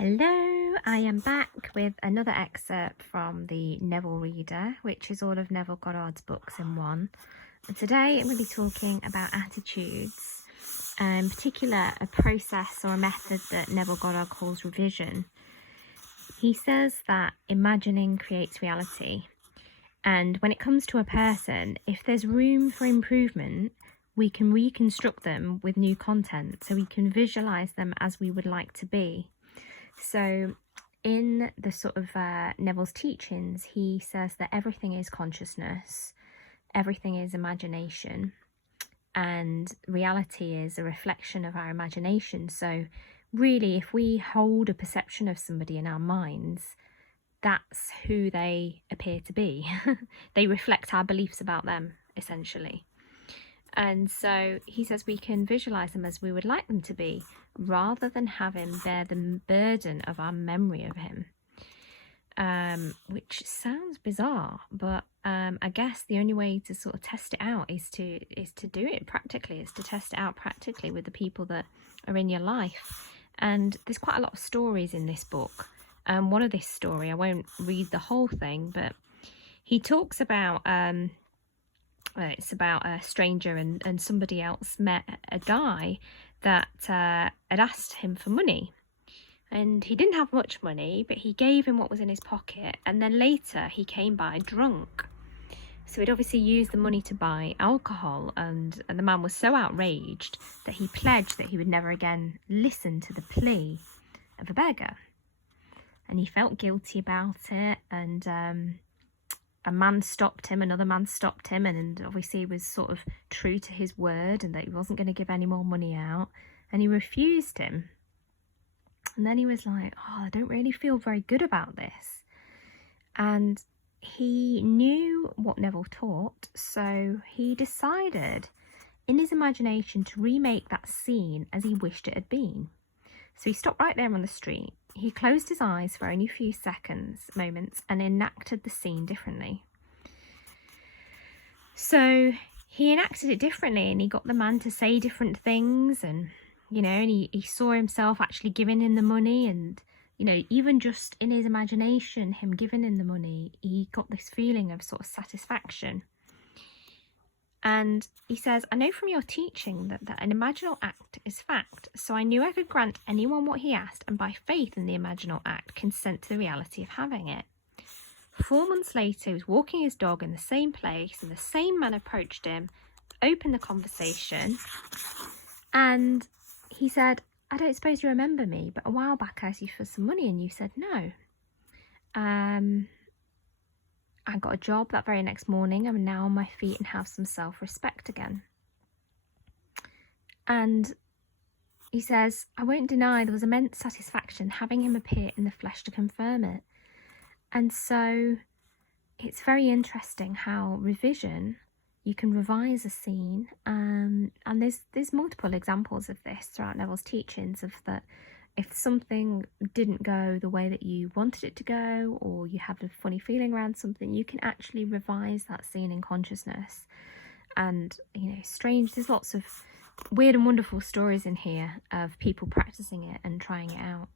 Hello, I am back with another excerpt from the Neville Reader, which is all of Neville Goddard's books in one. And today I'm going to be talking about attitudes, in particular a process or a method that Neville Goddard calls revision. He says that imagining creates reality, and when it comes to a person, if there's room for improvement, we can reconstruct them with new content, so we can visualize them as we would like to be. So in the sort of Neville's teachings, he says that everything is consciousness, everything is imagination, and reality is a reflection of our imagination. So really, if we hold a perception of somebody in our minds, that's who they appear to be. They reflect our beliefs about them, essentially. And so he says we can visualize them as we would like them to be, rather than have him bear the burden of our memory of him. Which sounds bizarre, but I guess the only way to sort of test it out is to do it practically, is to test it out practically with the people that are in your life. And there's quite a lot of stories in this book. One of this story, I won't read the whole thing, but he talks about it's about a stranger and somebody else met a guy that had asked him for money, and he didn't have much money, but he gave him what was in his pocket, and then later he came by drunk. So he'd obviously used the money to buy alcohol, and the man was so outraged that he pledged that he would never again listen to the plea of a beggar, and he felt guilty about it. And a man stopped him, another man stopped him, and obviously he was sort of true to his word and that he wasn't going to give any more money out, and he refused him. And then he was like, I don't really feel very good about this. And he knew what Neville taught, so he decided in his imagination to remake that scene as he wished it had been. So he stopped right there on the street. He closed his eyes for only a few moments, and enacted the scene differently. So he enacted it differently, and he got the man to say different things, and and he saw himself actually giving him the money, and even just in his imagination, him giving him the money, he got this feeling of sort of satisfaction. And he says, I know from your teaching that an imaginal act is fact, so I knew I could grant anyone what he asked, and by faith in the imaginal act, consent to the reality of having it. 4 months later, he was walking his dog in the same place, and the same man approached him, opened the conversation, and he said, I don't suppose you remember me, but a while back I asked you for some money and you said no. I got a job that very next morning. I'm now on my feet and have some self-respect again. And he says, I won't deny there was immense satisfaction having him appear in the flesh to confirm it. And so it's very interesting how revision, you can revise a scene, and there's multiple examples of this throughout Neville's teachings, of that if something didn't go the way that you wanted it to go, or you have a funny feeling around something, you can actually revise that scene in consciousness. And there's lots of weird and wonderful stories in here of people practicing it and trying it out.